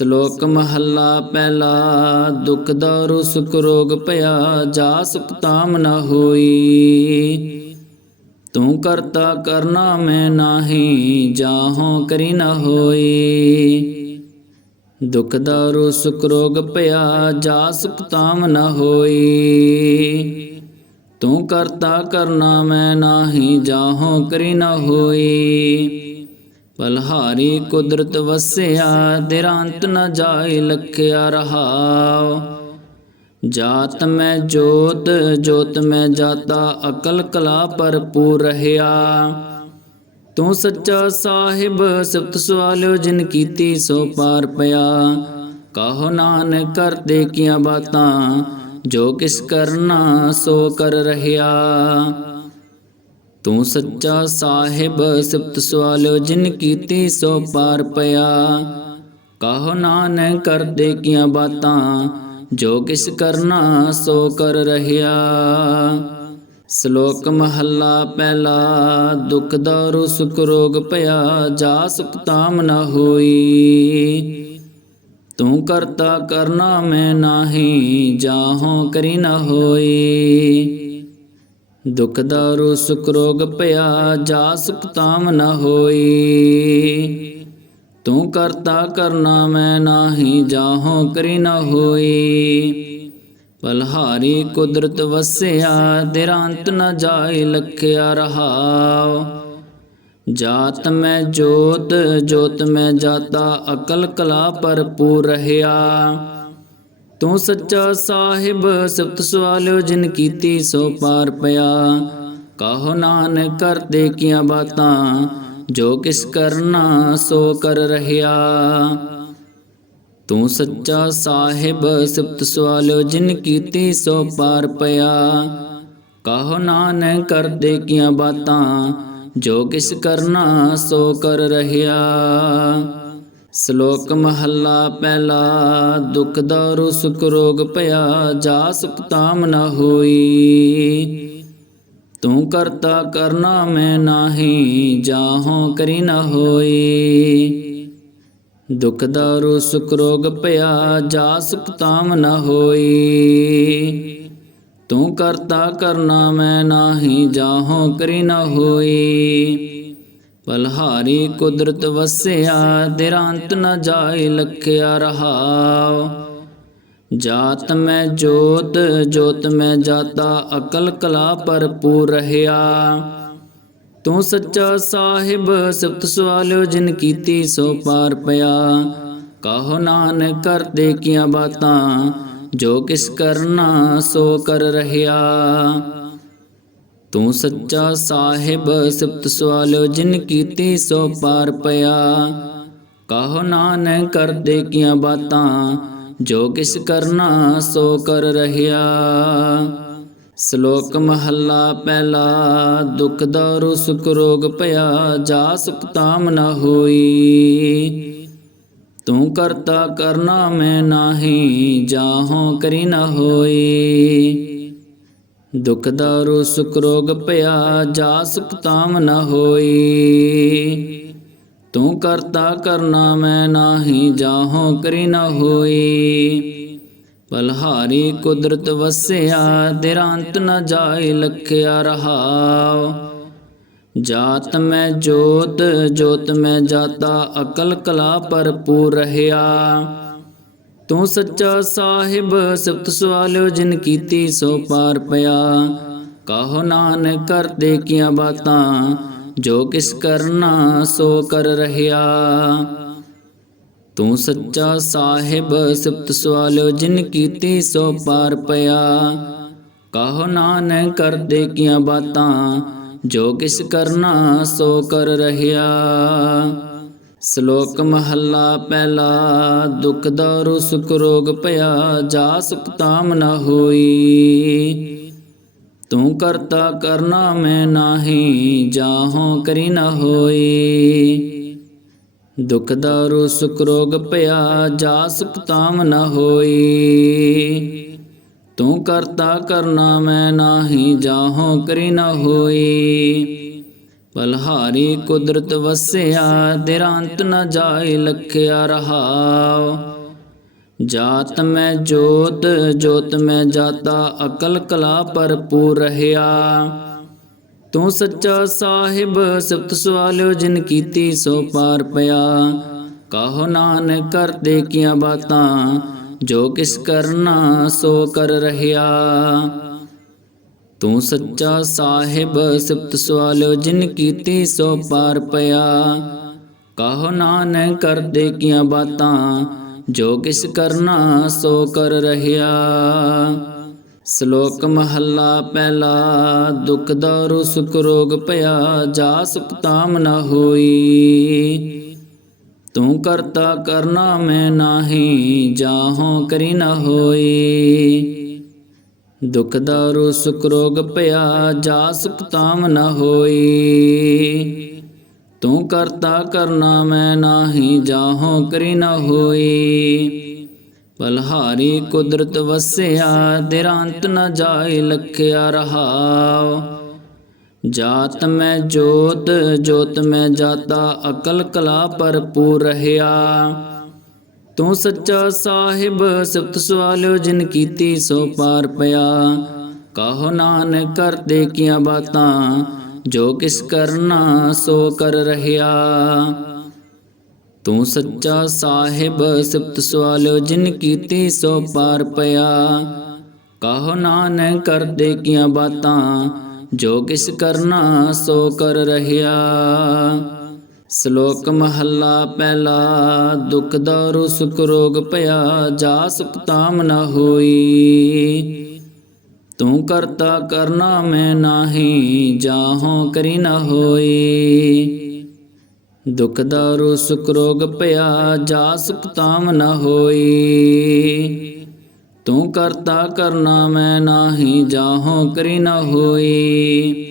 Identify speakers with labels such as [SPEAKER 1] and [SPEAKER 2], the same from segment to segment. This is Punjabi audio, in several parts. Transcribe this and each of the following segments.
[SPEAKER 1] ਸ਼ਲੋਕ ਮਹੱਲਾ ਪਹਿਲਾ, ਦੁਖ ਦਾਰੂ ਸੁਖ ਰੋਗ ਭਇਆ, ਜਾ ਸੁਖ ਤਾਮ ਨ ਹੋਈ। ਤੂੰ ਕਰਤਾ ਕਰਨਾ ਮੈਂ ਨਾਹੀ, ਜਾਹੋਂ ਕਰੀ ਨ ਹੋਈ। ਦੁਖ ਦਾਰੂ ਸੁਖ ਰੋਗ ਭਇਆ, ਜਾ ਸੁਖ ਤਾਮ ਨ ਹੋਈ। ਤੂੰ ਕਰਤਾ ਕਰਨਾ ਮੈਂ ਨਾਹੀ, ਜਾਹੋਂ ਕਰੀ ਨਾ ਹੋਈ। ਪਲਹਾਰੀ ਕੁਦਰਤ ਵਸਿਆ, ਦਿਰਾਂਤ ਨ ਜਾਏ ਲਖਿਆ ਰਹਾਉ। ਜਾਤ ਮੈਂ ਜੋਤ ਜੋਤ ਮੈਂ ਜਾਤਾ, ਅਕਲ ਕਲਾ ਭਰਪੂਰ ਰਹਿਆ। ਤੂੰ ਸੱਚਾ ਸਾਹਿਬ ਸਬਤ ਸਵਾਲਿਓ ਜਿਨ ਕੀਤੀ ਸੋ ਪਾਰ ਪਿਆ। ਕਹੋ ਨਾਨਕ ਕਰਦੇ ਕੀਆਂ ਬਾਤਾਂ, ਜੋ ਕਿਸ ਕਰਨਾ ਸੋ ਕਰ ਰਹਿਆ। ਤੂੰ ਸੱਚਾ ਸਾਹਿਬ ਸਬਤ ਸਵਾਲਿਓ ਜਿਨ ਕੀਤੀ ਸੋ ਪਾਰ ਪਿਆ। ਕਹੋ ਨਾਨਕ, ਕਰਦੇ ਕੀਆਂ ਬਾਤਾਂ, ਜੋ ਕਿਸ ਕਰਨਾ ਸੋ ਕਰ ਰਹਿਆ। ਸ਼ਲੋਕ ਮਹੱਲਾ ਪਹਿਲਾ, ਦੁਖ ਦਾਰੂ ਸੁਖ ਰੋਗ ਭਇਆ ਜਾ ਸੁਖ ਤਾਮ ਨ ਹੋਈ। ਤੂੰ ਕਰਤਾ ਕਰਨਾ ਮੈਂ ਨਾਹੀ, ਜਾਹੋਂ ਕਰੀ ਨਾ ਹੋਈ। ਦੁਖ ਦਾਰੂ ਸੁਖ ਰੋਗ ਭਇਆ ਜਾ ਸੁਖ ਤਾਮ ਨ ਹੋਈ। ਤੂੰ ਕਰਤਾ ਕਰਨਾ ਮੈਂ ਨਾਹੀ, ਜਾਹੋਂ ਕਰੀ ਨ ਹੋਈ। ਬਲਹਾਰੀ ਕੁਦਰਤ ਵਸਿਆ, ਦਿਰਾਂਤ ਨ ਜਾਏ ਲਖਿਆ ਰਹਾਉ। ਜਾਤ ਮੈਂ ਜੋਤ ਜੋਤ ਮੈਂ ਜਾਤਾ, ਅਕਲ ਕਲਾ ਭਰਪੂਰ ਰਹਿਆ। ਤੂੰ ਸੱਚਾ ਸਾਹਿਬ ਸਬਤ ਸਵਾਲਿਓ ਜਿਨ ਕੀਤੀ ਸੋ ਪਾਰ ਪਿਆ ਕਹੋ ਨਾਨਕ ਕਰਦੇ ਕੀਆਂ ਬਾਤਾਂ ਜੋ ਕਿਸ ਕਰਨਾ ਸੋ ਕਰ ਰਹਿਆ ਤੂੰ ਸੱਚਾ ਸਾਹਿਬ ਸਬਤ ਸਵਾਲਿਓ ਜਿਨ ਕੀਤੀ ਸੋ ਪਾਰ ਪਿਆ ਕਹੋ ਨਾਨਕ ਕਰਦੇ ਕੀਆਂ ਬਾਤਾਂ ਜੋ ਕਿਸ ਕਰਨਾ ਸੋ ਕਰ ਰਹਿਆ ਸ਼ਲੋਕ ਮਹੱਲਾ ਪਹਿਲਾ, ਦੁਖ ਦਾਰੂ ਸੁਖ ਰੋਗ ਭਇਆ, ਜਾ ਸੁਖ ਤਾਮ ਨ ਹੋਈ। ਤੂੰ ਕਰਤਾ ਕਰਨਾ ਮੈਂ ਨਾਹੀ, ਜਾਹੋਂ ਕਰੀ ਨ ਹੋਈ। ਦੁਖ ਦਾਰੂ ਸੁਖ ਰੋਗ ਭਇਆ, ਜਾ ਸੁਖ ਤਾਮ ਨ ਹੋਈ। ਤੂੰ ਕਰਤਾ ਕਰਨਾ ਮੈਂ ਨਾਹੀ, ਜਾਹੋਂ ਕਰੀ ਨਾ ਹੋਈ। ਬਲਹਾਰੀ ਕੁਦਰਤ ਵਸਿਆ, ਦਿਰਾਂਤ ਨ ਜਾਏ ਲਖਿਆ ਰਹਾਉ। ਜਾਤ ਮੈਂ ਜੋਤ ਜੋਤ ਮੈਂ ਜਾਤਾ, ਅਕਲ ਕਲਾ ਭਰਪੂਰ ਰਹਿਆ। ਤੂੰ ਸੱਚਾ ਸਾਹਿਬ ਸਬਤ ਸਵਾਲਿਓ ਜਿਨ ਕੀਤੀ ਸੋ ਪਾਰ ਪਿਆ। ਕਹੋ ਨਾਨਕ ਕਰਦੇ ਕੀਆਂ ਬਾਤਾਂ, ਜੋ ਕਿਸ ਕਰਨਾ ਸੋ ਕਰ ਰਹਿਆ। ਤੂੰ ਸੱਚਾ ਸਾਹਿਬ ਸਬਤ ਸਵਾਲ ਜਿਨ ਕੀਤੀ ਸੋ ਪਾਰ ਪਿਆ। ਕਹੋ ਨਾਨਕ, ਕਰਦੇ ਕੀਆਂ ਬਾਤਾਂ, ਜੋ ਕਿਸ ਕਰਨਾ ਸੋ ਕਰ ਰਹਿਆ। ਸ਼ਲੋਕ ਮਹੱਲਾ ਪਹਿਲਾ, ਦੁਖ ਦਾਰੂ ਸੁਖ ਰੋਗ ਭਇਆ ਜਾ ਸੁਖ ਤਾਮ ਨ ਹੋਈ। ਤੂੰ ਕਰਤਾ ਕਰਨਾ ਮੈਂ ਨਾਹੀ, ਜਾਹੋਂ ਕਰੀ ਨਾ ਹੋਈ। ਦੁਖ ਦਾਰੂ ਸੁਖ ਰੋਗ ਭਇਆ ਜਾ ਸੁਖ ਤਾਮ ਨ ਹੋਈ। ਤੂੰ ਕਰਤਾ ਕਰਨਾ ਮੈਂ ਨਾਹੀ, ਜਾਹੋਂ ਕਰੀ ਨ ਹੋਈ। ਬਲਹਾਰੀ ਕੁਦਰਤ ਵਸਿਆ, ਦਿਰਾਂਤ ਨ ਜਾਏ ਲਖਿਆ ਰਹਾਉ। ਜਾਤ ਮੈਂ ਜੋਤ ਜੋਤ ਮੈਂ ਜਾਤਾ, ਅਕਲ ਕਲਾ ਭਰਪੂਰ ਰਹਿਆ। ਤੂੰ ਸੱਚਾ ਸਾਹਿਬ ਸਬਤ ਸਵਾਲਿਓ ਜਿਨ ਕੀਤੀ ਸੋ ਪਾਰ ਪਿਆ ਕਹੋ ਨਾਨਕ ਕਰਦੇ ਕੀਆਂ ਬਾਤਾਂ ਜੋ ਕਿਸ ਕਰਨਾ ਸੋ ਕਰ ਰਹਿਆ ਤੂੰ ਸੱਚਾ ਸਾਹਿਬ ਸਬਤ ਸਵਾਲਿਓ ਜਿਨ ਕੀਤੀ ਸੋ ਪਾਰ ਪਿਆ ਕਹੋ ਨਾਨਕ ਕਰਦੇ ਕੀਆਂ ਬਾਤਾਂ ਜੋ ਕਿਸ ਕਰਨਾ ਸੋ ਕਰ ਰਹਿਆ ਸ਼ਲੋਕ ਮਹੱਲਾ ਪਹਿਲਾ, ਦੁਖ ਦਾਰੂ ਸੁਖ ਰੋਗ ਭਇਆ, ਜਾ ਸੁਖ ਤਾਮ ਨ ਹੋਈ। ਤੂੰ ਕਰਤਾ ਕਰਨਾ ਮੈਂ ਨਾਹੀ, ਜਾਹੋਂ ਕਰੀ ਨਾ ਹੋਈ। ਦੁਖ ਦਾਰੂ ਸੁਖ ਰੋਗ ਭਇਆ, ਜਾ ਸੁਖ ਤਾਮ ਨ ਹੋਈ। ਤੂੰ ਕਰਤਾ ਕਰਨਾ ਮੈਂ ਨਾਹੀ, ਜਾਹੋਂ ਕਰੀ ਨਾ ਹੋਈ। ਪਲਹਾਰੀ ਕੁਦਰਤ ਵਸਿਆ, ਦਿਰਾਂਤ ਨ ਜਾਏ ਲਖਿਆ ਰਹਾਉ। ਜਾਤ ਮੈਂ ਜੋਤ ਜੋਤ ਮੈਂ ਜਾਤਾ, ਅਕਲ ਕਲਾ ਭਰਪੂਰ ਰਹਿਆ। ਤੂੰ ਸੱਚਾ ਸਾਹਿਬ ਸਬਤ ਸਵਾਲਿਓ ਜਿਨ ਕੀਤੀ ਸੋ ਪਾਰ ਪਿਆ। ਕਹੋ ਨਾਨਕ, ਕਰਦੇ ਕੀਆਂ ਬਾਤਾਂ, ਜੋ ਕਿਸ ਕਰਨਾ ਸੋ ਕਰ ਰਹਿਆ। ਤੂੰ ਸੱਚਾ ਸਾਹਿਬ ਸਬਤ ਸਵਾਲਿਓ ਜਿਨ ਕੀਤੀ ਸੋ ਪਾਰ ਪਿਆ। ਕਹੋ ਨਾਨਕ, ਕਰਦੇ ਕੀਆਂ ਬਾਤਾਂ? ਜੋ ਕਿਸ ਕਰਨਾ ਸੋ ਕਰ ਰਹਿਆ। ਸ਼ਲੋਕ ਮਹੱਲਾ ਪਹਿਲਾ, ਦੁਖ ਦਾਰੂ ਸੁਖ ਰੋਗ ਭਇਆ ਜਾ ਸੁਖ ਤਾਮ ਨ ਹੋਈ। ਤੂੰ ਕਰਤਾ ਕਰਨਾ ਮੈਂ ਨਾਹੀ, ਜਾਹੋਂ ਕਰੀ ਨਾ ਹੋਈ। ਦੁਖ ਦਾਰੂ ਸੁਖ ਰੋਗ ਭਇਆ ਜਾ ਸੁਖ ਨ ਹੋਈ। ਤੂੰ ਕਰਤਾ ਕਰਨਾ ਮੈਂ ਨਾਹੀ, ਜਾਹੋਂ ਕਰੀ ਨ ਹੋਈ। ਬਲਹਾਰੀ ਕੁਦਰਤ ਵਸਿਆ, ਦਿਰਾਂਤ ਨ ਜਾਏ ਲਖਿਆ ਰਹਾਉ। ਜਾਤ ਮੈਂ ਜੋਤ ਜੋਤ ਮੈਂ ਜਾਤਾ, ਅਕਲ ਕਲਾ ਭਰਪੂਰ ਰਹਿਆ। ਤੂੰ ਸੱਚਾ ਸਾਹਿਬ ਸਬਤ ਸਵਾਲਿਓ ਜਿਨ ਕੀਤੀ ਸੋ ਪਾਰ ਪਿਆ ਕਹੋ ਨਾਨਕ ਕਰਦੇ ਕੀਆਂ ਬਾਤਾਂ ਜੋ ਕਿਸ ਕਰਨਾ ਸੋ ਕਰ ਰਹਿਆ ਤੂੰ ਸੱਚਾ ਸਾਹਿਬ ਸਬਤ ਸਵਾਲਿਓ ਜਿਨ ਕੀਤੀ ਸੋ ਪਾਰ ਪਿਆ ਕਹੋ ਨਾਨਕ ਕਰਦੇ ਕੀਆਂ ਬਾਤਾਂ ਜੋ ਕਿਸ ਕਰਨਾ ਸੋ ਕਰ ਰਹਿਆ ਸ਼ਲੋਕ ਮਹੱਲਾ ਪਹਿਲਾ, ਦੁਖ ਦਾਰੂ ਸੁਖ ਰੋਗ ਭਇਆ, ਜਾ ਸੁਖ ਤਾਮ ਨ ਹੋਈ। ਤੂੰ ਕਰਤਾ ਕਰਨਾ ਮੈਂ ਨਾਹੀ, ਜਾਹੋਂ ਕਰੀ ਨ ਹੋਈ। ਦੁਖ ਦਾਰੂ ਸੁਖ ਰੋਗ ਭਇਆ, ਜਾ ਸੁਖ ਤਾਮ ਨ ਹੋਈ। ਤੂੰ ਕਰਤਾ ਕਰਨਾ ਮੈਂ ਨਾਹੀ, ਜਾਹੋਂ ਕਰੀ ਨਾ ਹੋਈ।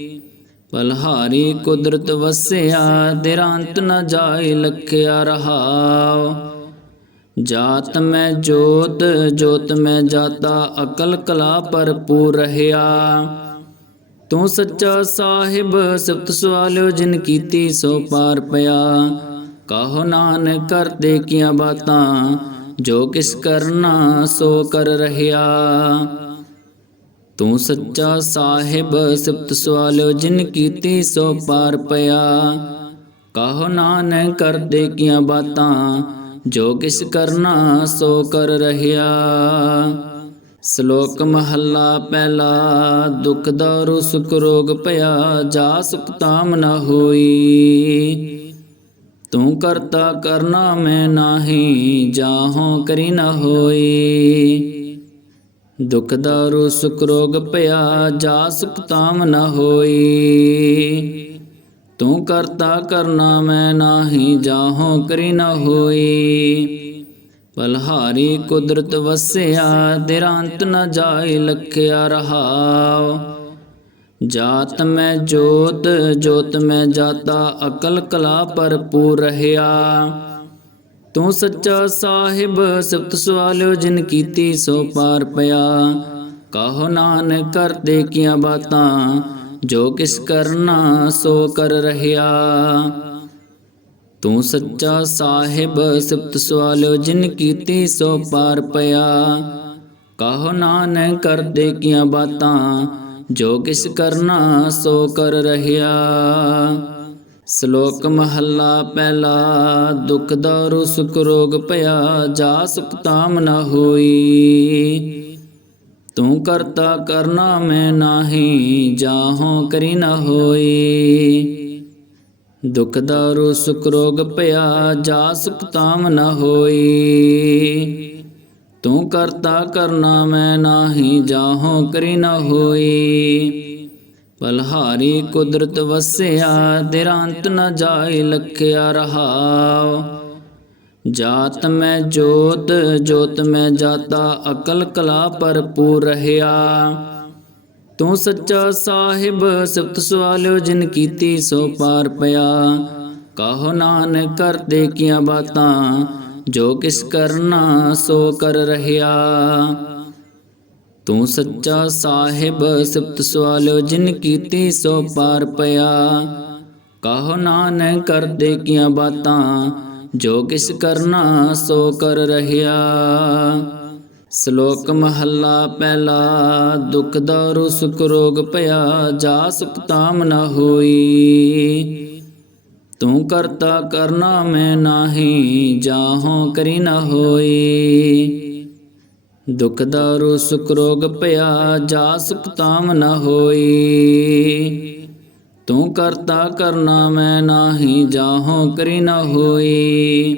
[SPEAKER 1] ਬਲਹਾਰੀ ਕੁਦਰਤ ਵਸਿਆ, ਦਿਰਾਂਤ ਨ ਜਾਏ ਲਖਿਆ ਰਹਾਉ। ਜਾਤ ਮੈਂ ਜੋਤ ਜੋਤ ਮੈਂ ਜਾਤਾ, ਅਕਲ ਕਲਾ ਭਰਪੂਰ ਰਹਿਆ। ਤੂੰ ਸੱਚਾ ਸਾਹਿਬ ਸਬਤ ਸਵਾਲਿਓ ਜਿਨ ਕੀਤੀ ਸੋ ਪਾਰ ਪਿਆ। ਕਹੋ ਨਾਨਕ, ਕਰਦੇ ਕੀਆਂ ਬਾਤਾਂ, ਜੋ ਕਿਸ ਕਰਨਾ ਸੋ ਕਰ ਰਹਿਆ। ਤੂੰ ਸੱਚਾ ਸਾਹਿਬ ਸਬਤ ਸਵਾਲਿਓ ਜਿਨ ਕੀਤੀ ਸੋ ਪਾਰ ਪਿਆ। ਕਹੋ ਨਾਨਕ, ਕਰਦੇ ਕੀਆਂ ਬਾਤਾਂ? ਜੋ ਕਿਸ ਕਰਨਾ ਸੋ ਕਰ ਰਹਿਆ। ਸ਼ਲੋਕ ਮਹੱਲਾ ਪਹਿਲਾ, ਦੁਖ ਦਾ ਸੁਖ ਰੋਗ ਭਇਆ ਜਾ ਸੁਖ ਤਾਮ ਨ ਹੋਈ। ਤੂੰ ਕਰਤਾ ਕਰਨਾ ਮੈਂ ਨਾਹੀ, ਜਾਹੋਂ ਕਰੀ ਨਾ ਹੋਈ। ਦੁਖ ਦਾਰੂ ਸੁਖ ਰੋਗ ਭਇਆ ਜਾ ਸੁਖ ਤਾਮ ਨ ਹੋਈ। ਤੂੰ ਕਰਤਾ ਕਰਨਾ ਮੈਂ ਨਾਹੀ, ਜਾਹੋਂ ਕਰੀ ਨ ਹੋਈ। ਬਲਹਾਰੀ ਕੁਦਰਤ ਵਸਿਆ, ਦਿਰਾਂਤ ਨ ਜਾਏ ਲਖਿਆ ਰਹਾਉ। ਜਾਤ ਮੈਂ ਜੋਤ ਜੋਤ ਮੈਂ ਜਾਤਾ, ਅਕਲ ਕਲਾ ਭਰਪੂਰ ਰਹਿਆ। ਤੂੰ ਸੱਚਾ ਸਾਹਿਬ ਸਬਤ ਸਵਾਲਿਓ ਜਿਨ ਕੀਤੀ ਸੋ ਪਾਰ ਪਿਆ ਕਹੋ ਨਾਨਕ ਕਰਦੇ ਕੀਆਂ ਬਾਤਾਂ ਜੋ ਕਿਸ ਕਰਨਾ ਸੋ ਕਰ ਰਹਿਆ ਤੂੰ ਸੱਚਾ ਸਾਹਿਬ ਸਬਤ ਸਵਾਲਿਓ ਜਿਨ ਕੀਤੀ ਸੋ ਪਾਰ ਪਿਆ ਕਹੋ ਨਾਨਕ ਕਰਦੇ ਕੀਆਂ ਬਾਤਾਂ ਜੋ ਕਿਸ ਕਰਨਾ ਸੋ ਕਰ ਰਹਿਆ ਸ਼ਲੋਕ ਮਹੱਲਾ ਪਹਿਲਾ, ਦੁਖ ਦਾਰੂ ਸੁਖ ਰੋਗ ਭਇਆ, ਜਾ ਸੁਖ ਤਾਮ ਨ ਹੋਈ। ਤੂੰ ਕਰਤਾ ਕਰਨਾ ਮੈਂ ਨਾਹੀ, ਜਾਹੋਂ ਕਰੀ ਨਾ ਹੋਈ। ਦੁਖ ਦਾਰੂ ਸੁਖ ਰੋਗ ਭਇਆ, ਜਾ ਸੁਖ ਤਾਮ ਨ ਹੋਈ। ਤੂੰ ਕਰਤਾ ਕਰਨਾ ਮੈਂ ਨਾਹੀ, ਜਾਹੋਂ ਕਰੀ ਨਾ ਹੋਈ। ਬਲਹਾਰੀ ਕੁਦਰਤ ਵਸਿਆ, ਦਿਰਾਂਤ ਨ ਜਾਏ ਲਖਿਆ ਰਹਾਉ। ਜਾਤ ਮੈਂ ਜੋਤ ਜੋਤ ਮੈਂ ਜਾਤਾ, ਅਕਲ ਕਲਾ ਭਰਪੂਰ ਰਹਿਆ। ਤੂੰ ਸੱਚਾ ਸਾਹਿਬ ਸਬਤ ਸਵਾਲਿਓ ਜਿਨ ਕੀਤੀ ਸੋ ਪਾਰ ਪਿਆ। ਕਹੋ ਨਾਨਕ, ਕਰ ਕੀਆਂ ਬਾਤਾਂ, ਜੋ ਕਿਸ ਕਰਨਾ ਸੋ ਕਰ ਰਹਿਆ। ਤੂੰ ਸੱਚਾ ਸਾਹਿਬ ਸਬਤ ਸਵਾਲਿਓ ਜਿਨ ਕੀਤੀ ਸੋ ਪਾਰ ਪਿਆ। ਕਹੋ ਨਾਨਕ ਕਰਦੇ ਕੀਆਂ ਬਾਤਾਂ, ਜੋ ਕਿਸ ਕਰਨਾ ਸੋ ਕਰ ਰਹਿਆ। ਸ਼ਲੋਕ ਮਹੱਲਾ ਪਹਿਲਾ, ਦੁਖ ਦਾ ਸੁਖ ਰੋਗ ਭਇਆ ਜਾ ਸੁਖ ਤਾਮ ਨ ਹੋਈ। ਤੂੰ ਕਰਤਾ ਕਰਨਾ ਮੈਂ ਨਾਹੀ, ਜਾਹੋਂ ਕਰੀ ਨਾ ਹੋਈ। ਦੁਖ ਦਾਰੂ ਸੁਖ ਰੋਗ ਭਇਆ ਜਾ ਸੁਖ ਤਾਮ ਨ ਹੋਈ। ਤੂੰ ਕਰਤਾ ਕਰਨਾ ਮੈਂ ਨਾਹੀ, ਜਾਹੋਂ ਕਰੀ ਨ ਹੋਈ।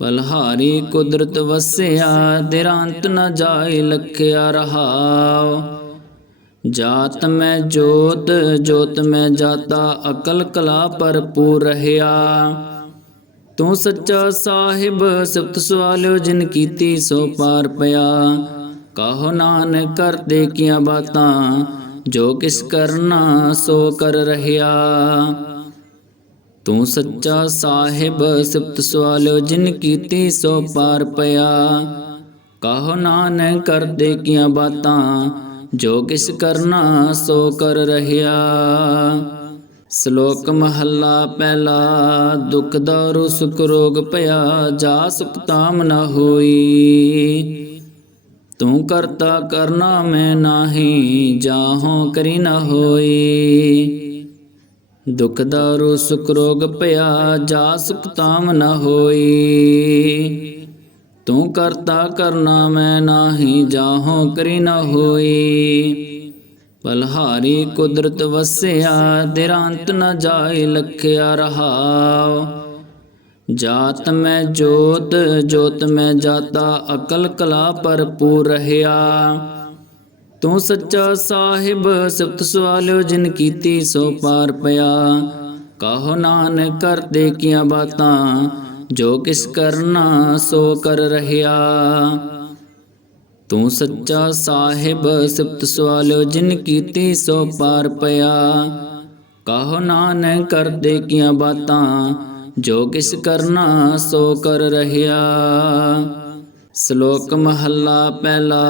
[SPEAKER 1] ਬਲਹਾਰੀ ਕੁਦਰਤ ਵਸਿਆ, ਦਿਰਾਂਤ ਨ ਜਾਏ ਲਖਿਆ ਰਹਾਉ। ਜਾਤ ਮੈਂ ਜੋਤ ਜੋਤ ਮੈਂ ਜਾਤਾ, ਅਕਲ ਕਲਾ ਭਰਪੂਰ ਰਹਿਆ। ਤੂੰ ਸੱਚਾ ਸਾਹਿਬ ਸਬਤ ਸਵਾਲਿਓ ਜਿਨ ਕੀਤੀ ਸੋ ਪਾਰ ਪਿਆ ਕਹੋ ਨਾਨਕ ਕਰਦੇ ਕੀਆਂ ਬਾਤਾਂ ਜੋ ਕਿਸ ਕਰਨਾ ਸੋ ਕਰ ਰਹਿਆ ਤੂੰ ਸੱਚਾ ਸਾਹਿਬ ਸਬਤ ਸਵਾਲਿਓ ਜਿਨ ਕੀਤੀ ਸੋ ਪਾਰ ਪਿਆ ਕਹੋ ਨਾਨਕ ਕਰਦੇ ਕੀਆਂ ਬਾਤਾਂ ਜੋ ਕਿਸ ਕਰਨਾ ਸੋ ਕਰ ਰਹਿਆ ਸ਼ਲੋਕ ਮਹੱਲਾ ਪਹਿਲਾ, ਦੁਖ ਦਾਰੂ ਸੁਖ ਰੋਗ ਭਇਆ, ਜਾ ਸੁਖ ਨ ਹੋਈ। ਤੂੰ ਕਰਤਾ ਕਰਨਾ ਮੈਂ ਨਾਹੀ, ਜਾਹੋਂ ਕਰੀ ਨ ਹੋਈ। ਦੁਖ ਦਾਰੂ ਸੁਖ ਰੋਗ ਭਇਆ, ਜਾ ਸੁਖ ਨ ਹੋਈ। ਤੂੰ ਕਰਤਾ ਕਰਨਾ ਮੈਂ ਨਾਹੀ, ਜਾਹੋਂ ਕਰੀ ਨ ਹੋਈ। ਬਲਹਾਰੀ ਕੁਦਰਤ ਵਸਿਆ, ਦਿਰਾਂਤ ਨ ਜਾਏ ਲਖਿਆ ਰਹਾਉ। ਜਾਤ ਮੈਂ ਜੋਤ ਜੋਤ ਮੈਂ ਜਾਤਾ, ਅਕਲ ਕਲਾ ਭਰਪੂਰ ਰਹਿਆ। ਤੂੰ ਸੱਚਾ ਸਾਹਿਬ ਸਬਤ ਸਵਾਲਿਓ ਜਿਨ ਕੀਤੀ ਸੋ ਪਾਰ ਪਿਆ। ਕਹੋ ਨਾਨਕ ਕਰਦੇ ਕੀਆਂ ਬਾਤਾਂ, ਜੋ ਕਿਸ ਕਰਨਾ ਸੋ ਕਰ ਰਹਿਆ। ਤੂੰ ਸੱਚਾ ਸਾਹਿਬ ਸਬਤ ਸਵਾਲਿਓ ਜਿਨ ਕੀਤੀ ਸੋ ਪਾਰ ਪਿਆ। ਕਹੋ ਨਾਨਕ, ਕਰਦੇ ਕੀਆਂ ਬਾਤਾਂ, ਜੋ ਕਿਸ ਕਰਨਾ ਸੋ ਕਰ ਰਹਿਆ। ਸ਼ਲੋਕ ਮਹੱਲਾ ਪਹਿਲਾ,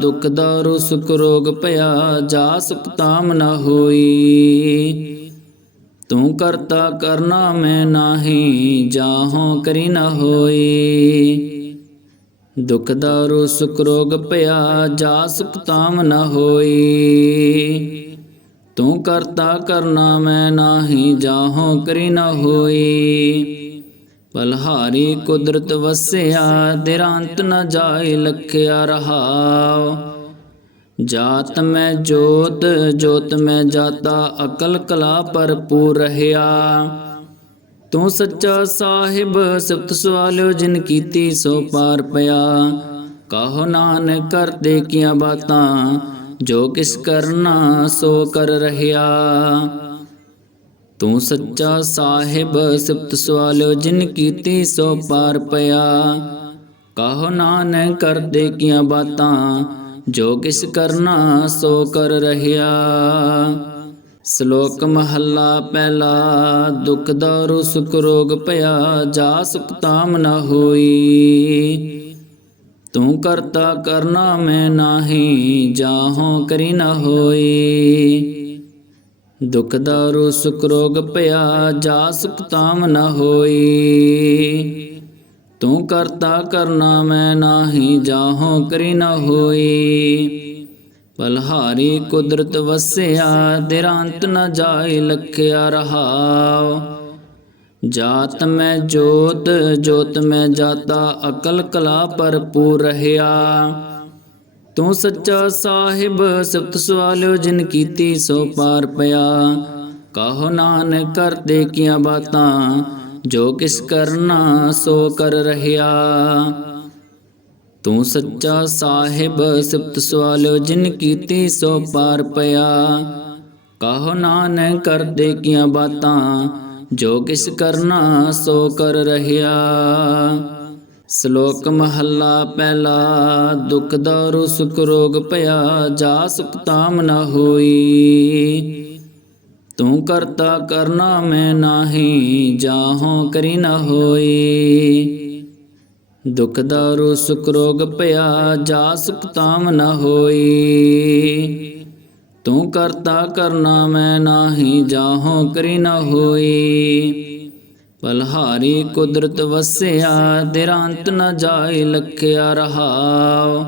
[SPEAKER 1] ਦੁਖ ਦਾਰੂ ਸੁਖ ਰੋਗ ਪਿਆ, ਜਾ ਸੁਖ ਤਾਮ ਨ ਹੋਈ। ਤੂੰ ਕਰਤਾ ਕਰਨਾ ਮੈਂ ਨਾਹੀ, ਜਾਹੋਂ ਕਰੀ ਨਾ ਹੋਈ। ਦੁਖ ਦਾਰੂ ਸੁਖ ਰੋਗ ਭਇਆ ਜਾ ਸੁਖ ਤਾਮ ਨ ਹੋਈ। ਤੂੰ ਕਰਤਾ ਕਰਨਾ ਮੈਂ ਨਾਹੀ, ਜਾਹੋਂ ਕਰੀ ਨ ਹੋਈ। ਬਲਹਾਰੀ ਕੁਦਰਤ ਵਸਿਆ, ਦਿਰਾਂਤ ਨ ਜਾਏ ਲਖਿਆ ਰਹਾਉ। ਜਾਤ ਮੈਂ ਜੋਤ ਜੋਤ ਮੈਂ ਜਾਤਾ, ਅਕਲ ਕਲਾ ਭਰਪੂਰ ਰਹਿਆ। ਤੂੰ ਸੱਚਾ ਸਾਹਿਬ ਸਬਤ ਸਵਾਲਿਓ ਜਿਨ ਕੀਤੀ ਸੋ ਪਾਰ ਪਿਆ ਕਹੋ ਨਾਨਕ ਕਰਦੇ ਕੀਆਂ ਬਾਤਾਂ ਜੋ ਕਿਸ ਕਰਨਾ ਸੋ ਕਰ ਰਹਿਆ ਤੂੰ ਸੱਚਾ ਸਾਹਿਬ ਸਬਤ ਸਵਾਲਿਓ ਜਿਨ ਕੀਤੀ ਸੋ ਪਾਰ ਪਿਆ ਕਹੋ ਨਾਨਕ ਕਰਦੇ ਕੀਆਂ ਬਾਤਾਂ ਜੋ ਕਿਸ ਕਰਨਾ ਸੋ ਕਰ ਰਹਿਆ ਸ਼ਲੋਕ ਮਹੱਲਾ ਪਹਿਲਾ, ਦੁਖ ਦਾਰੂ ਸੁਖ ਰੋਗ ਭਇਆ, ਜਾ ਸੁਖ ਤਾਮ ਨ ਹੋਈ। ਤੂੰ ਕਰਤਾ ਕਰਨਾ ਮੈਂ ਨਾਹੀ, ਜਾਹੋਂ ਕਰੀ ਨਾ ਹੋਈ। ਦੁਖ ਦਾਰੂ ਸੁਖ ਰੋਗ ਭਇਆ, ਜਾ ਸੁਖ ਤਾਮ ਨ ਹੋਈ। ਤੂੰ ਕਰਤਾ ਕਰਨਾ ਮੈਂ ਨਾਹੀ, ਜਾਹੋਂ ਕਰੀ ਨਾ ਹੋਈ। ਬਲਹਾਰੀ ਕੁਦਰਤ ਵਸਿਆ, ਦਿਰਾਂਤ ਨ ਜਾਏ ਲਖਿਆ ਰਹਾਉ। ਜਾਤ ਮੈਂ ਜੋਤ ਜੋਤ ਮੈਂ ਜਾਤਾ, ਅਕਲ ਕਲਾ ਭਰਪੂਰ ਰਹਿਆ। ਤੂੰ ਸੱਚਾ ਸਾਹਿਬ ਸਬਤ ਸਵਾਲਿਓ ਜਿਨ ਕੀਤੀ ਸੋ ਪਾਰ ਪਿਆ। ਕਹੋ ਨਾਨਕ ਕਰਦੇ ਕੀਆਂ ਬਾਤਾਂ, ਜੋ ਕਿਸ ਕਰਨਾ ਸੋ ਕਰ ਰਹਿਆ। ਤੂੰ ਸੱਚਾ ਸਾਹਿਬ ਸਬਤ ਸਵਾਲ ਜਿਨ ਕੀਤੀ ਸੋ ਪਾਰ ਪਿਆ। ਕਹੋ ਨਾਨਕ, ਕਰਦੇ ਕੀਆਂ ਬਾਤਾਂ, ਜੋ ਕਿਸ ਕਰਨਾ ਸੋ ਕਰ ਰਹਿਆ। ਸ਼ਲੋਕ ਮਹੱਲਾ ਪਹਿਲਾ, ਦੁਖ ਦਾਰੂ ਸੁਖ ਰੋਗ ਭਇਆ ਜਾ ਸੁਖ ਤਾਮ ਨ ਹੋਈ। ਤੂੰ ਕਰਤਾ ਕਰਨਾ ਮੈਂ ਨਾਹੀ, ਜਾਹੋਂ ਕਰੀ ਨਾ ਹੋਈ। ਦੁਖ ਦਾਰੂ, ਸੁਖ ਰੋਗ ਭਇਆ ਜਾ ਸੁਖ ਤਾਮ ਨ ਹੋਈ। ਤੂੰ ਕਰਤਾ ਕਰਨਾ ਮੈਂ ਨਾਹੀ, ਜਾਹੋਂ ਕਰੀ ਨ ਹੋਈ। ਬਲਹਾਰੀ ਕੁਦਰਤ ਵਸਿਆ ਤੇਰਾ ਅੰਤ ਨ ਜਾਏ ਲਖਿਆ ਰਹਾਉ।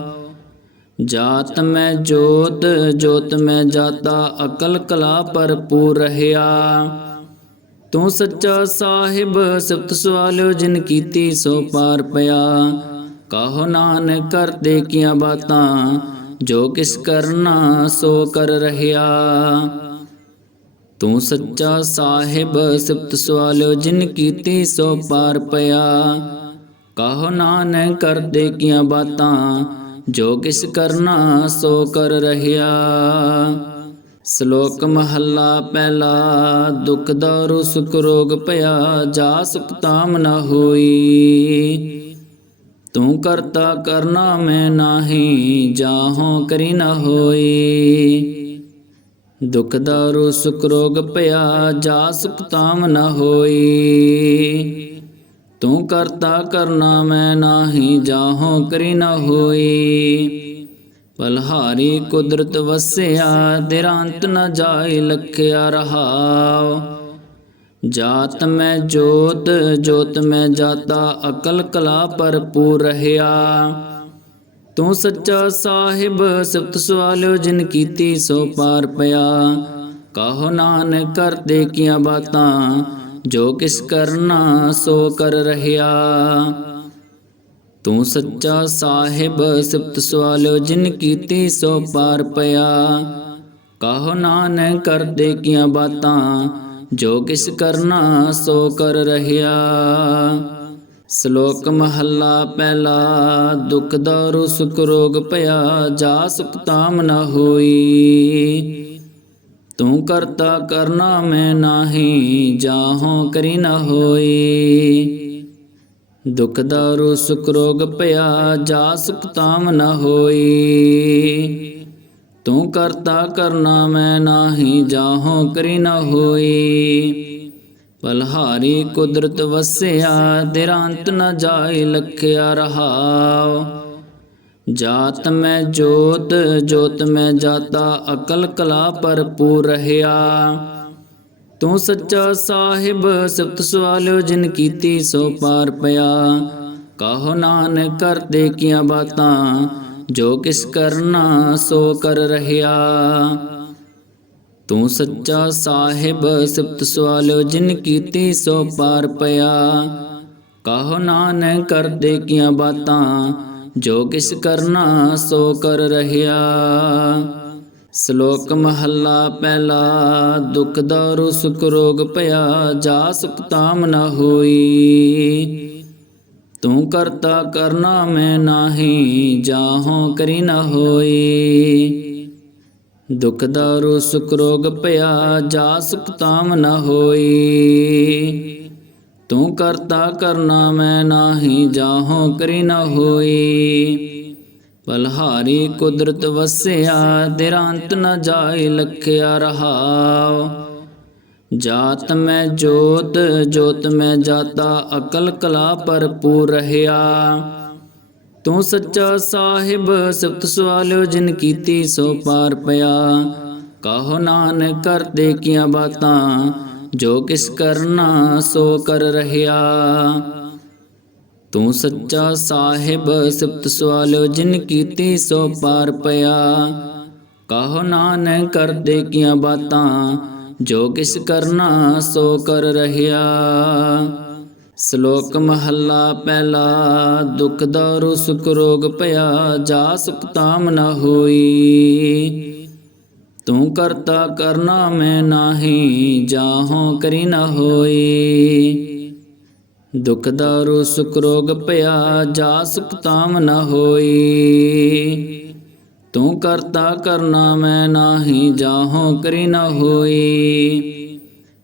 [SPEAKER 1] ਜਾਤ ਮੈਂ ਜੋਤ ਜੋਤ ਮੈਂ ਜਾਤਾ, ਅਕਲ ਕਲਾ ਭਰਪੂਰ ਰਹਿਆ। ਤੂੰ ਸੱਚਾ ਸਾਹਿਬ ਸਬਤ ਸਵਾਲਿਓ ਜਿਨ ਕੀਤੀ ਸੋ ਪਾਰ ਪਿਆ ਕਹੋ ਨਾਨਕ ਕਰਦੇ ਕੀਆਂ ਬਾਤਾਂ ਜੋ ਕਿਸ ਕਰਨਾ ਸੋ ਕਰ ਰਹਿਆ ਤੂੰ ਸੱਚਾ ਸਾਹਿਬ ਸਬਤ ਸਵਾਲਿਓ ਜਿਨ ਕੀਤੀ ਸੋ ਪਾਰ ਪਿਆ ਕਹੋ ਨਾਨਕ ਕਰਦੇ ਕੀਆਂ ਬਾਤਾਂ ਜੋ ਕਿਸ ਕਰਨਾ ਸੋ ਕਰ ਰਹਿਆ ਸ਼ਲੋਕ ਮਹੱਲਾ ਪਹਿਲਾ, ਦੁਖ ਦਾਰੂ ਸੁਖ ਰੋਗ ਭਇਆ, ਜਾ ਸੁਖ ਤਾਮ ਨ ਹੋਈ। ਤੂੰ ਕਰਤਾ ਕਰਨਾ ਮੈਂ ਨਾਹੀ, ਜਾਹੋਂ ਕਰੀ ਨ ਹੋਈ। ਦੁਖ ਦਾਰੂ ਸੁਖ ਰੋਗ ਭਇਆ, ਜਾ ਸੁਖ ਤਾਮ ਨ ਹੋਈ। ਤੂੰ ਕਰਤਾ ਕਰਨਾ ਮੈਂ ਨਾਹੀ, ਜਾਹੋਂ ਕਰੀ ਨਾ ਹੋਈ। ਬਲਹਾਰੀ ਕੁਦਰਤ ਵਸਿਆ ਤੇਰਾ ਅੰਤ ਨ ਜਾਏ ਲਖਿਆ ਰਹਾਉ। ਜਾਤ ਮੈਂ ਜੋਤ ਜੋਤ ਮੈਂ ਜਾਤਾ, ਅਕਲ ਕਲਾ ਭਰਪੂਰ ਰਹਿਆ। ਤੂੰ ਸੱਚਾ ਸਾਹਿਬ ਸਬਤ ਸਵਾਲਿਓ ਜਿਨ ਕੀਤੀ ਸੋ ਪਾਰ ਪਿਆ। ਕਹੋ ਨਾਨਕ ਕਰਦੇ ਕੀਆਂ ਬਾਤਾਂ, ਜੋ ਕਿਸ ਕਰਨਾ ਸੋ ਕਰ ਰਹਿਆ। ਤੂੰ ਸੱਚਾ ਸਾਹਿਬ ਸਬਤ ਸਵਾਲ ਜਿਨ ਕੀਤੀ ਸੋ ਪਾਰ ਪਿਆ। ਕਾਹੋ ਨਾਨਕ, ਕਰਦੇ ਕੀਆਂ ਬਾਤਾਂ? ਜੋ ਕਿਸ ਕਰਨਾ ਸੋ ਕਰ ਰਹਿਆ। ਸ਼ਲੋਕ ਮਹੱਲਾ ਪਹਿਲਾ, ਦੁਖ ਦਾਰੂ ਸੁਖ ਰੋਗ ਭਇਆ ਜਾ ਸੁਖ ਤਾਮ ਨ ਹੋਈ। ਤੂੰ ਕਰਤਾ ਕਰਨਾ ਮੈਂ ਨਾਹੀ, ਜਾਹੋਂ ਕਰੀ ਨਾ ਹੋਈ। ਦੁਖ ਦਾਰੂ ਸੁਖ ਰੋਗ ਭਇਆ ਜਾ ਸੁਖ ਤਾਮ ਨ ਹੋਈ। ਤੂੰ ਕਰਤਾ ਕਰਨਾ ਮੈਂ ਨਾਹੀ, ਜਾਹੋਂ ਕਰੀ ਨ ਹੋਈ। ਬਲਹਾਰੀ ਕੁਦਰਤ ਵਸਿਆ ਤੇਰਾ ਅੰਤ ਨ ਜਾਏ ਲਖਿਆ ਰਹਾਉ। ਜਾਤ ਮੈਂ ਜੋਤ ਜੋਤ ਮੈਂ ਜਾਤਾ, ਅਕਲ ਕਲਾ ਭਰਪੂਰ ਰਹਿਆ। ਤੂੰ ਸੱਚਾ ਸਾਹਿਬ ਸਬਤ ਸਵਾਲਿਓ ਜਿਨ ਕੀਤੀ ਸੋ ਪਾਰ ਪਿਆ ਕਹੋ ਨਾਨਕ ਕਰਦੇ ਕੀਆਂ ਬਾਤਾਂ ਜੋ ਕਿਸ ਕਰਨਾ ਸੋ ਕਰ ਰਹਿਆ ਤੂੰ ਸੱਚਾ ਸਾਹਿਬ ਸਬਤ ਸਵਾਲਿਓ ਜਿਨ ਕੀਤੀ ਸੋ ਪਾਰ ਪਿਆ ਕਹੋ ਨਾਨਕ ਕਰਦੇ ਕੀਆਂ ਬਾਤਾਂ ਜੋ ਕਿਸ ਕਰਨਾ ਸੋ ਕਰ ਰਹਿਆ ਸ਼ਲੋਕ ਮਹੱਲਾ ਪਹਿਲਾ, ਦੁਖ ਦਾਰੂ ਸੁਖ ਰੋਗ ਭਇਆ, ਜਾ ਸੁਖ ਤਾਮ ਨ ਹੋਈ। ਤੂੰ ਕਰਤਾ ਕਰਨਾ ਮੈਂ ਨਾਹੀ, ਜਾਹੋਂ ਕਰੀ ਨ ਹੋਈ। ਦੁਖ ਦਾਰੂ ਸੁਖ ਰੋਗ ਭਇਆ, ਜਾ ਸੁਖ ਤਾਮ ਨ ਹੋਈ। ਤੂੰ ਕਰਤਾ ਕਰਨਾ ਮੈਂ ਨਾਹੀ, ਜਾਹੋਂ ਕਰੀ ਨਾ ਹੋਈ। ਬਲਹਾਰੀ ਕੁਦਰਤ ਵਸਿਆ ਤੇਰਾ ਅੰਤ ਨ ਜਾਏ ਲਖਿਆ ਰਹਾਉ। ਜਾਤ ਮੈਂ ਜੋਤ ਜੋਤ ਮੈਂ ਜਾਤਾ, ਅਕਲ ਕਲਾ ਭਰਪੂਰ ਰਹਿਆ। ਤੂੰ ਸੱਚਾ ਸਾਹਿਬ ਸਬਤ ਸਵਾਲਿਓ ਜਿਨ ਕੀਤੀ ਸੋ ਪਾਰ ਪਿਆ। ਕਹੋ ਨਾਨਕ, ਕਰਦੇ ਕੀਆਂ ਬਾਤਾਂ, ਜੋ ਕਿਸ ਕਰਨਾ ਸੋ ਕਰ ਰਹਿਆ। ਤੂੰ ਸੱਚਾ ਸਾਹਿਬ ਸਬਤ ਸਵਾਲਿਓ ਜਿਨ ਕੀਤੀ ਸੋ ਪਾਰ ਪਿਆ। ਕਹੋ ਨਾਨਕ, ਕਰਦੇ ਕੀਆਂ ਬਾਤਾਂ? ਜੋ ਕਿਸ ਕਰਨਾ ਸੋ ਕਰ ਰਹਿਆ। ਸ਼ਲੋਕ ਮਹੱਲਾ ਪਹਿਲਾ, ਦੁਖ ਦਾਰੂ ਸੁਖ ਰੋਗ ਭਇਆ ਜਾ ਸੁਖ ਤਾਮ ਨ ਹੋਈ। ਤੂੰ ਕਰਤਾ ਕਰਨਾ ਮੈਂ ਨਾਹੀ, ਜਾਹੋਂ ਕਰੀ ਨਾ ਹੋਈ। ਦੁਖ ਦਾਰੂ ਸੁਖ ਰੋਗ ਭਇਆ ਜਾ ਸੁਖ ਤਾਮ ਨ ਹੋਈ। ਤੂੰ ਕਰਤਾ ਕਰਨਾ ਮੈਂ ਨਾਹੀ, ਜਾਹੋਂ ਕਰੀ ਨ ਹੋਈ।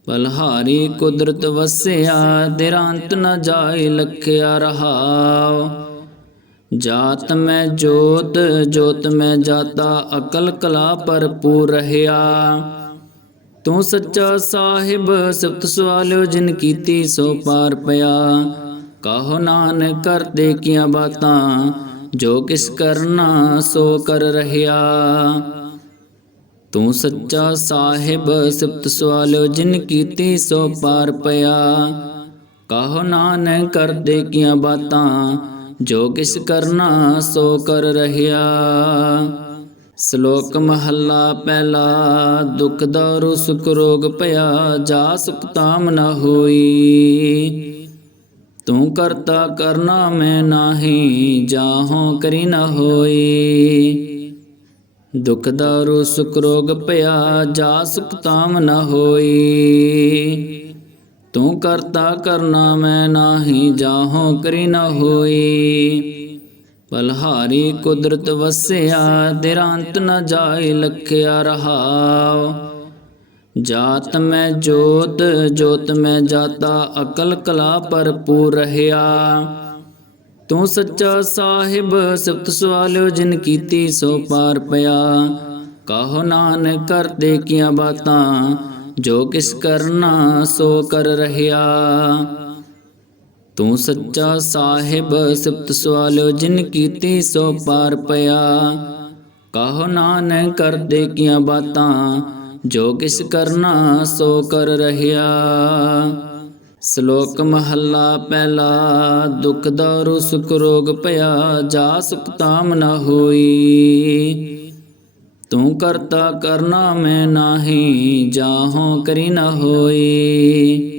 [SPEAKER 1] ਬਲਹਾਰੀ ਕੁਦਰਤ ਵਸਿਆ ਤੇਰਾ ਅੰਤ ਨ ਜਾਏ ਲਖਿਆ ਰਹਾਉ। ਜਾਤ ਮੈਂ ਜੋਤ ਜੋਤ ਮੈਂ ਜਾਤਾ, ਅਕਲ ਕਲਾ ਭਰਪੂਰ ਰਹਿਆ। ਤੂੰ ਸੱਚਾ ਸਾਹਿਬ ਸਬਤ ਸਵਾਲਿਓ ਜਿਨ ਕੀਤੀ ਸੋ ਪਾਰ ਪਿਆ ਕਹੋ ਨਾਨਕ ਕਰਦੇ ਕੀਆਂ ਬਾਤਾਂ ਜੋ ਕਿਸ ਕਰਨਾ ਸੋ ਕਰ ਰਹਿਆ ਤੂੰ ਸੱਚਾ ਸਾਹਿਬ ਸਬਤ ਸਵਾਲਿਓ ਜਿਨ ਕੀਤੀ ਸੋ ਪਾਰ ਪਿਆ ਕਹੋ ਨਾਨਕ ਕਰਦੇ ਕੀਆਂ ਬਾਤਾਂ ਜੋ ਕਿਸ ਕਰਨਾ ਸੋ ਕਰ ਰਹਿਆ ਸ਼ਲੋਕ ਮਹੱਲਾ ਪਹਿਲਾ, ਦੁਖ ਦਾਰੂ ਸੁਖ ਰੋਗ ਭਇਆ, ਜਾ ਸੁਖ ਤਾਮ ਨ ਹੋਈ। ਤੂੰ ਕਰਤਾ ਕਰਨਾ ਮੈਂ ਨਾਹੀ, ਜਾਹੋਂ ਕਰੀ ਨਾ ਹੋਈ। ਦੁਖ ਦਾਰੂ ਸੁਖ ਰੋਗ ਭਇਆ, ਜਾ ਸੁਖ ਤਾਮ ਨ ਹੋਈ। ਤੂੰ ਕਰਤਾ ਕਰਨਾ ਮੈਂ ਨਾਹੀ, ਜਾਹੋਂ ਕਰੀ ਨਾ ਹੋਈ। ਬਲਹਾਰੀ ਕੁਦਰਤ ਵਸਿਆ, ਦਿਰਾਂਤ ਨ ਜਾਏ ਲਖਿਆ ਰਹਾਉ। ਜਾਤ ਮੈਂ ਜੋਤ ਜੋਤ ਮੈਂ ਜਾਤਾ, ਅਕਲ ਕਲਾ ਭਰਪੂਰ ਰਹਿਆ। ਤੂੰ ਸੱਚਾ ਸਾਹਿਬ ਸਬਤ ਸਵਾਲਿਓ ਜਿਨ ਕੀਤੀ ਸੋ ਪਾਰ ਪਿਆ। ਕਹੋ ਨਾਨਕ, ਕਰਦੇ ਕੀਆਂ ਬਾਤਾਂ, ਜੋ ਕਿਸ ਕਰਨਾ ਸੋ ਕਰ ਰਹਿਆ। ਤੂੰ ਸੱਚਾ ਸਾਹਿਬ ਸਬਤ ਸਵਾਲਿਓ ਜਿਨ ਕੀਤੀ ਸੋ ਪਾਰ ਪਿਆ। ਕਹੋ ਨਾਨਕ ਕਰਦੇ ਕੀਆਂ ਬਾਤਾਂ, ਜੋ ਕਿਸ ਕਰਨਾ ਸੋ ਕਰ ਰਹਿਆ। ਸ਼ਲੋਕ ਮਹੱਲਾ ਪਹਿਲਾ, ਦੁਖ ਦਾਰੂ ਸੁਖ ਰੋਗ ਭਇਆ ਜਾ ਸੁਖ ਤਾਮ ਹੋਈ। ਤੂੰ ਕਰਤਾ ਕਰਨਾ ਮੈਂ ਨਾਹੀ, ਜਾਹੋਂ ਕਰੀ ਨਾ ਹੋਈ।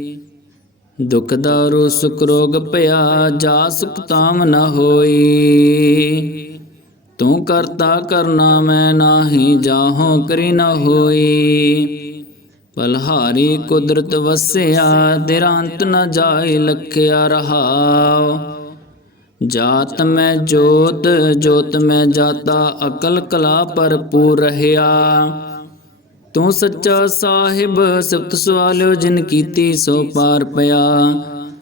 [SPEAKER 1] ਦੁਖ ਦਾਰੂ ਸੁਖ ਰੋਗ ਭਇਆ ਜਾ ਸੁਖ ਤਾਮ ਨ ਹੋਈ। ਤੂੰ ਕਰਤਾ ਕਰਨਾ ਮੈਂ ਨਾਹੀ, ਜਾਹੋਂ ਕਰੀ ਨ ਹੋਈ। ਬਲਹਾਰੀ ਕੁਦਰਤ ਵਸਿਆ, ਦਿਰਾਂਤ ਨ ਜਾਏ ਲਖਿਆ ਰਹਾਉ। ਜਾਤ ਮੈਂ ਜੋਤ ਜੋਤ ਮੈਂ ਜਾਤਾ, ਅਕਲ ਕਲਾ ਭਰਪੂਰ ਰਹਿਆ। ਤੂੰ ਸੱਚਾ ਸਾਹਿਬ ਸਬਤ ਸਵਾਲਿਓ ਜਿਨ ਕੀਤੀ ਸੋ ਪਾਰ ਪਿਆ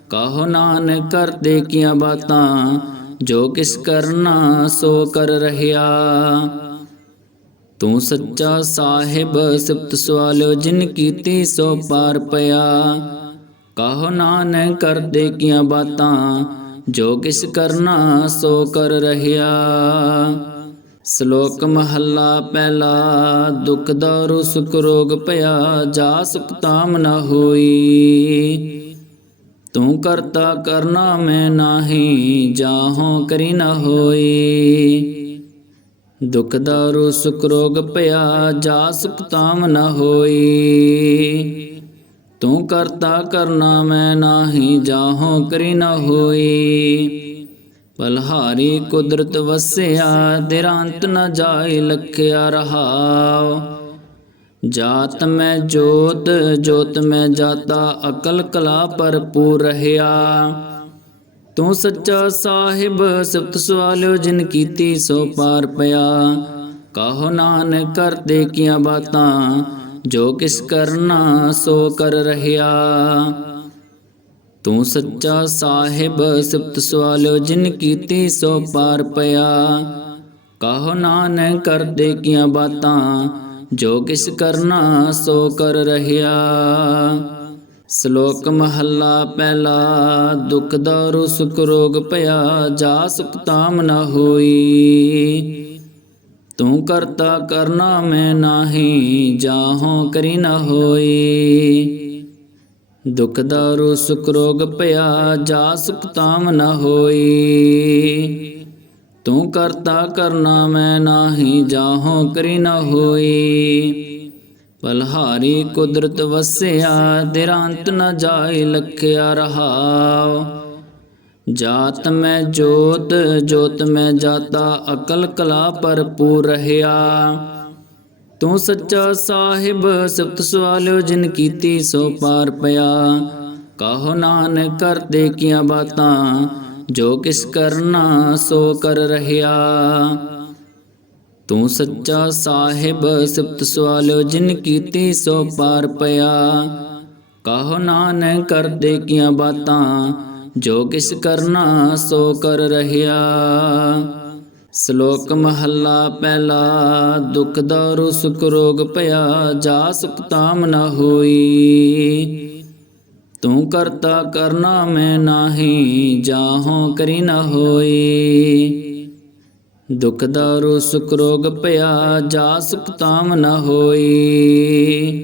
[SPEAKER 1] ਕਹੋ ਨਾਨਕ ਕਰਦੇ ਕੀਆਂ ਬਾਤਾਂ ਜੋ ਕਿਸ ਕਰਨਾ ਸੋ ਕਰ ਰਹਿਆ ਤੂੰ ਸੱਚਾ ਸਾਹਿਬ ਸਬਤ ਸਵਾਲਿਓ ਜਿਨ ਕੀਤੀ ਸੋ ਪਾਰ ਪਿਆ ਕਹੋ ਨਾਨਕ ਕਰਦੇ ਕੀਆਂ ਬਾਤਾਂ ਜੋ ਕਿਸ ਕਰਨਾ ਸੋ ਕਰ ਰਹਿਆ ਸ਼ਲੋਕ ਮਹੱਲਾ ਪਹਿਲਾ, ਦੁਖ ਦਾਰੂ ਸੁਖ ਰੋਗ ਭਇਆ, ਜਾ ਸੁਖ ਤਾਮ ਨ ਹੋਈ। ਤੂੰ ਕਰਤਾ ਕਰਨਾ ਮੈਂ ਨਾਹੀ, ਜਾਹੋਂ ਕਰੀ ਨਾ ਹੋਈ। ਦੁਖ ਦਾਰੂ ਸੁਖ ਰੋਗ ਭਇਆ, ਜਾ ਸੁਖ ਤਾਮ ਨ ਹੋਈ। ਤੂੰ ਕਰਤਾ ਕਰਨਾ ਮੈਂ ਨਾਹੀ, ਜਾਹੋਂ ਕਰੀ ਨਾ ਹੋਈ। ਪਲਹਾਰੀ ਕੁਦਰਤ ਵਸਿਆ, ਦਿਰਾਂਤ ਨ ਜਾਏ ਲਖਿਆ ਰਹਾਉ। ਜਾਤ ਮੈਂ ਜੋਤ ਜੋਤ ਮੈਂ ਜਾਤਾ, ਅਕਲ ਕਲਾ ਭਰਪੂਰ ਰਹਿਆ। ਤੂੰ ਸੱਚਾ ਸਾਹਿਬ ਸਬਤ ਸਵਾਲਿਓ ਜਿਨ ਕੀਤੀ ਸੋ ਪਾਰ ਪਿਆ। ਕਹੋ ਨਾਨਕ ਕਰਦੇ ਕੀਆਂ ਬਾਤਾਂ, ਜੋ ਕਿਸ ਕਰਨਾ ਸੋ ਕਰ ਰਹਿਆ। ਤੂੰ ਸੱਚਾ ਸਾਹਿਬ ਸਬਤ ਸਵਾਲਿਓ ਜਿਨ ਕੀਤੀ ਸੋ ਪਾਰ ਪਿਆ। ਕਹੋ ਨਾਨਕ, ਕਰਦੇ ਕੀਆਂ ਬਾਤਾਂ, ਜੋ ਕਿਸ ਕਰਨਾ ਸੋ ਕਰ ਰਹਿਆ। ਸ਼ਲੋਕ ਮਹੱਲਾ ਪਹਿਲਾ, ਦੁਖ ਦਾਰੂ ਸੁਖ ਰੋਗ ਭਇਆ ਜਾ ਸੁਖ ਤਾਮ ਨ ਹੋਈ। ਤੂੰ ਕਰਤਾ ਕਰਨਾ ਮੈਂ ਨਾਹੀ, ਜਾਹੋਂ ਕਰੀ ਨਾ ਹੋਈ। ਦੁਖ ਦਾਰੂ ਸੁਖ ਰੋਗ ਭਇਆ ਜਾ ਸੁਖ ਤਾਮ ਨ ਹੋਈ। ਤੂੰ ਕਰਤਾ ਕਰਨਾ ਮੈਂ ਨਾਹੀ, ਜਾਹੋਂ ਕਰੀ ਨ ਹੋਈ। ਬਲਹਾਰੀ ਕੁਦਰਤ ਵਸਿਆ, ਦਿਰਾਂਤ ਨ ਜਾਏ ਲਖਿਆ ਰਹਾਉ। ਜਾਤ ਮੈਂ ਜੋਤ ਜੋਤ ਮੈਂ ਜਾਤਾ, ਅਕਲ ਕਲਾ ਭਰਪੂਰ ਰਹਿਆ। ਤੂੰ ਸੱਚਾ ਸਾਹਿਬ ਸਬਤ ਸਵਾਲਿਓ ਜਿਨ ਕੀਤੀ ਸੋ ਪਾਰ ਪਿਆ ਕਹੋ ਨਾਨਕ ਕਰਦੇ ਕੀਆਂ ਬਾਤਾਂ ਜੋ ਕਿਸ ਕਰਨਾ ਸੋ ਕਰ ਰਹਿਆ ਤੂੰ ਸੱਚਾ ਸਾਹਿਬ ਸਬਤ ਸਵਾਲਿਓ ਜਿਨ ਕੀਤੀ ਸੋ ਪਾਰ ਪਿਆ ਕਹੋ ਨਾਨਕ ਕਰਦੇ ਕੀਆਂ ਬਾਤਾਂ ਜੋ ਕਿਸ ਕਰਨਾ ਸੋ ਕਰ ਰਹਿਆ ਸ਼ਲੋਕ ਮਹੱਲਾ ਪਹਿਲਾ, ਦੁਖ ਦਾਰੂ ਸੁਖ ਰੋਗ ਭਇਆ, ਜਾ ਸੁਖ ਤਾਮ ਹੋਈ। ਤੂੰ ਕਰਤਾ ਕਰਨਾ ਮੈਂ ਨਾਹੀ, ਜਾਹੋਂ ਕਰੀ ਨਾ ਹੋਈ। ਦੁਖ ਦਾਰੂ ਸੁਖ ਰੋਗ ਭਇਆ, ਜਾ ਸੁਖ ਤਾਮ ਹੋਈ।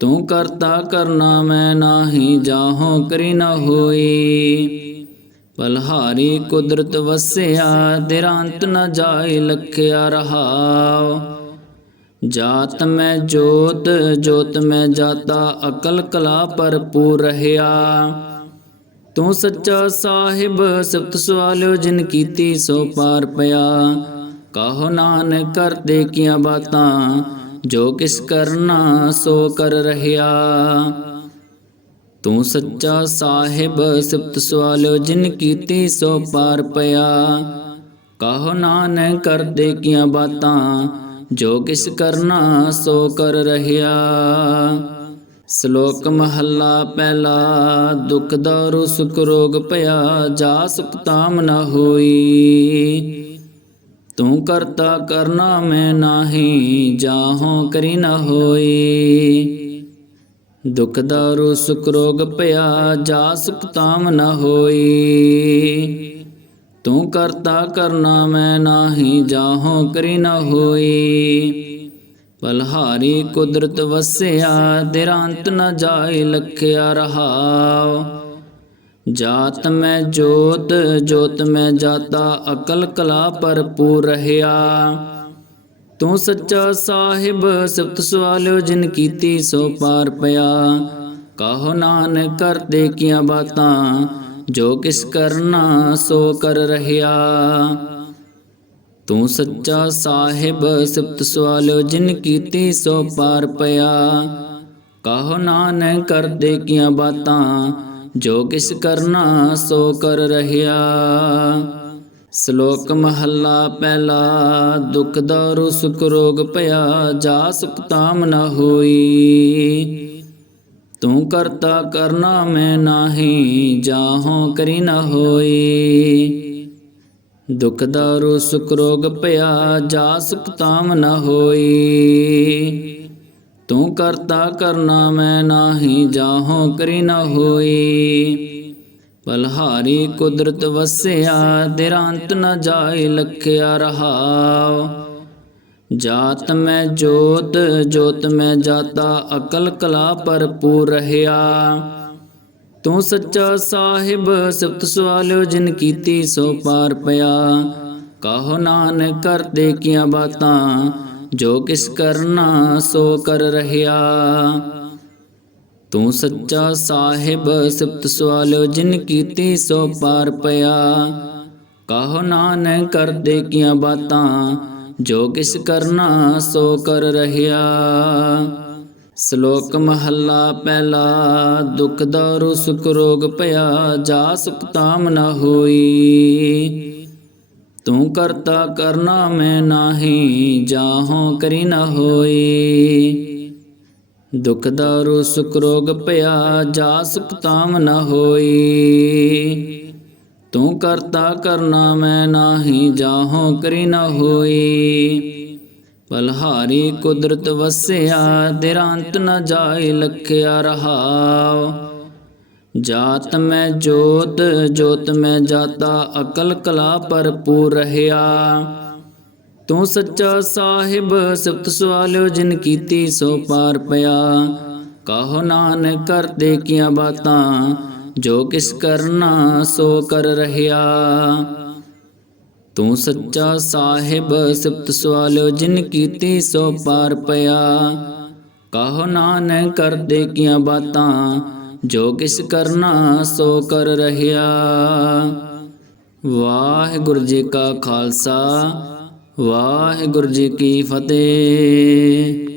[SPEAKER 1] ਤੂੰ ਕਰਤਾ ਕਰਨਾ ਮੈਂ ਨਾਹੀ, ਜਾਹੋ ਕਰੀ ਨਾ ਹੋਈ। ਬਲਹਾਰੀ ਕੁਦਰਤ ਵਸਿਆ, ਦਿਰਾਂਤ ਨ ਜਾਏ ਲਖਿਆ ਰਹਾਉ। ਜਾਤ ਮੈਂ ਜੋਤ ਜੋਤ ਮੈਂ ਜਾਤਾ, ਅਕਲ ਕਲਾ ਭਰਪੂਰ ਰਹਿਆ। ਤੂੰ ਸੱਚਾ ਸਾਹਿਬ ਸਬਤ ਸਵਾਲਿਓ ਜਿਨ ਕੀਤੀ ਸੋ ਪਾਰ ਪਿਆ। ਕਹੋ ਨਾਨਕ ਕਰਦੇ ਕੀਆਂ ਬਾਤਾਂ, ਜੋ ਕਿਸ ਕਰਨਾ ਸੋ ਕਰ ਰਹਿਆ। ਤੂੰ ਸੱਚਾ ਸਾਹਿਬ ਸਬਤ ਸਵਾਲਿਓ, ਜਿਨ ਕੀਤੀ ਸੋ ਪਾਰ ਪਿਆ। ਕਹੋ ਨਾਨਕ, ਕਰਦੇ ਕੀਆਂ ਬਾਤਾਂ, ਜੋ ਕਿਸ ਕਰਨਾ ਸੋ ਕਰ ਰਹਿਆ। ਸ਼ਲੋਕ ਮਹੱਲਾ ਪਹਿਲਾ, ਦੁਖ ਦਾਰੂ ਸੁਖ ਰੋਗ ਭਇਆ ਜਾ ਸੁਖ ਤਾਮ ਨ ਹੋਈ। ਤੂੰ ਕਰਤਾ ਕਰਨਾ ਮੈਂ ਨਾਹੀ, ਜਾਹੋਂ ਕਰੀ ਨਾ ਹੋਈ। ਦੁਖ ਦਾਰੂ ਸੁਖ ਰੋਗ ਭਇਆ ਜਾ ਸੁਖ ਤਾਮ ਨ ਹੋਈ। ਤੂੰ ਕਰਤਾ ਕਰਨਾ ਮੈਂ ਨਾਹੀ, ਜਾਹੋਂ ਕਰੀ ਨ ਹੋਈ। ਬਲਹਾਰੀ ਕੁਦਰਤ ਵਸਿਆ, ਦਿਰਾਂਤ ਨ ਜਾਏ ਲਖਿਆ ਰਹਾਉ। ਜਾਤ ਮੈਂ ਜੋਤ ਜੋਤ ਮੈਂ ਜਾਤਾ, ਅਕਲ ਕਲਾ ਭਰਪੂਰ ਰਹਿਆ। ਤੂੰ ਸੱਚਾ ਸਾਹਿਬ ਸਬਤ ਸਵਾਲਿਓ ਜਿਨ ਕੀਤੀ ਸੋ ਪਾਰ ਪਿਆ ਕਹੋ ਨਾਨਕ ਕਰਦੇ ਕੀਆਂ ਬਾਤਾਂ ਜੋ ਕਿਸ ਕਰਨਾ ਸੋ ਕਰ ਰਹਿਆ ਤੂੰ ਸੱਚਾ ਸਾਹਿਬ ਸਬਤ ਸਵਾਲਿਓ ਜਿਨ ਕੀਤੀ ਸੋ ਪਾਰ ਪਿਆ ਕਹੋ ਨਾਨਕ ਕਰਦੇ ਕੀਆਂ ਬਾਤਾਂ ਜੋ ਕਿਸ ਕਰਨਾ ਸੋ ਕਰ ਰਹਿਆ ਸ਼ਲੋਕ ਮਹੱਲਾ ਪਹਿਲਾ, ਦੁਖ ਦਾਰੂ ਸੁਖ ਰੋਗ ਭਇਆ, ਜਾ ਸੁਖ ਤਾਮ ਨ ਹੋਈ। ਤੂੰ ਕਰਤਾ ਕਰਨਾ ਮੈਂ ਨਾਹੀ, ਜਾਹੋਂ ਕਰੀ ਨ ਹੋਈ। ਦੁਖ ਦਾਰੂ ਸੁਖ ਰੋਗ ਭਇਆ, ਜਾ ਸੁਖ ਤਾਮ ਨ ਹੋਈ। ਤੂੰ ਕਰਤਾ ਕਰਨਾ ਮੈਂ ਨਾਹੀ, ਜਾਹੋਂ ਕਰੀ ਨਾ ਹੋਈ। ਬਲਹਾਰੀ ਕੁਦਰਤ ਵਸਿਆ, ਦਿਰਾਂਤ ਨ ਜਾਏ ਲਖਿਆ ਰਹਾਉ। ਜਾਤ ਮੈਂ ਜੋਤ ਜੋਤ ਮੈਂ ਜਾਤਾ, ਅਕਲ ਕਲਾ ਭਰਪੂਰ ਰਹਿਆ। ਤੂੰ ਸੱਚਾ ਸਾਹਿਬ ਸਬਤ ਸਵਾਲਿਓ ਜਿਨ ਕੀਤੀ ਸੋ ਪਾਰ ਪਿਆ। ਕਹੋ ਨਾਨਕ ਕਰਦੇ ਕੀਆਂ ਬਾਤਾਂ, ਜੋ ਕਿਸ ਕਰਨਾ ਸੋ ਕਰ ਰਹਿਆ। ਤੂੰ ਸੱਚਾ ਸਾਹਿਬ ਸਬਤ ਸਵਾਲਿਓ ਜਿਨ ਕੀਤੀ ਸੋ ਪਾਰ ਪਿਆ। ਕਹੋ ਨਾਨਕ, ਕਰਦੇ ਕੀਆਂ ਬਾਤਾਂ, ਜੋ ਕਿਸ ਕਰਨਾ ਸੋ ਕਰ ਰਹਿਆ। ਸ਼ਲੋਕ ਮਹੱਲਾ ਪਹਿਲਾ, ਦੁਖ ਦਾਰੂ ਸੁਖ ਰੋਗ ਭਇਆ ਜਾ ਸੁਖ ਤਾਮ ਨ ਹੋਈ। ਤੂੰ ਕਰਤਾ ਕਰਨਾ ਮੈਂ ਨਾਹੀ, ਜਾਹੋਂ ਕਰੀ ਨਾ ਹੋਈ। ਦੁਖ ਦਾਰੂ ਸੁਖ ਰੋਗ ਭਇਆ ਜਾ ਸੁਖ ਤਾਮ ਨ ਹੋਈ। ਤੂੰ ਕਰਤਾ ਕਰਨਾ ਮੈਂ ਨਾਹੀ, ਜਾਹੋਂ ਕਰੀ ਨ ਹੋਈ। ਬਲਹਾਰੀ ਕੁਦਰਤ ਵਸਿਆ, ਦਿਰਾਂਤ ਨ ਜਾਏ ਲਖਿਆ ਰਹਾਉ। ਜਾਤ ਮੈਂ ਜੋਤ ਜੋਤ ਮੈਂ ਜਾਤਾ, ਅਕਲ ਕਲਾ ਭਰਪੂਰ ਰਹਿਆ। ਤੂੰ ਸੱਚਾ ਸਾਹਿਬ ਸਬਤ ਸਵਾਲਿਓ ਜਿਨ ਕੀਤੀ ਸੋ ਪਾਰ ਪਿਆ ਕਹੋ ਨਾਨਕ ਕਰਦੇ ਕੀਆਂ ਬਾਤਾਂ ਜੋ ਕਿਸ ਕਰਨਾ ਸੋ ਕਰ ਰਹਿਆ ਤੂੰ ਸੱਚਾ ਸਾਹਿਬ ਸਬਤ ਸਵਾਲਿਓ ਜਿਨ ਕੀਤੀ ਸੋ ਪਾਰ ਪਿਆ ਕਹੋ ਨਾਨਕ ਕਰਦੇ ਕੀਆਂ ਬਾਤਾਂ ਜੋ ਕਿਸ ਕਰਨਾ ਸੋ ਕਰ ਰਹਿਆ ਵਾਹਿਗੁਰੂ ਜੀ ਕਾ ਖਾਲਸਾ ਵਾਹਿਗੁਰੂ ਜੀ ਕੀ ਫਤਿਹ।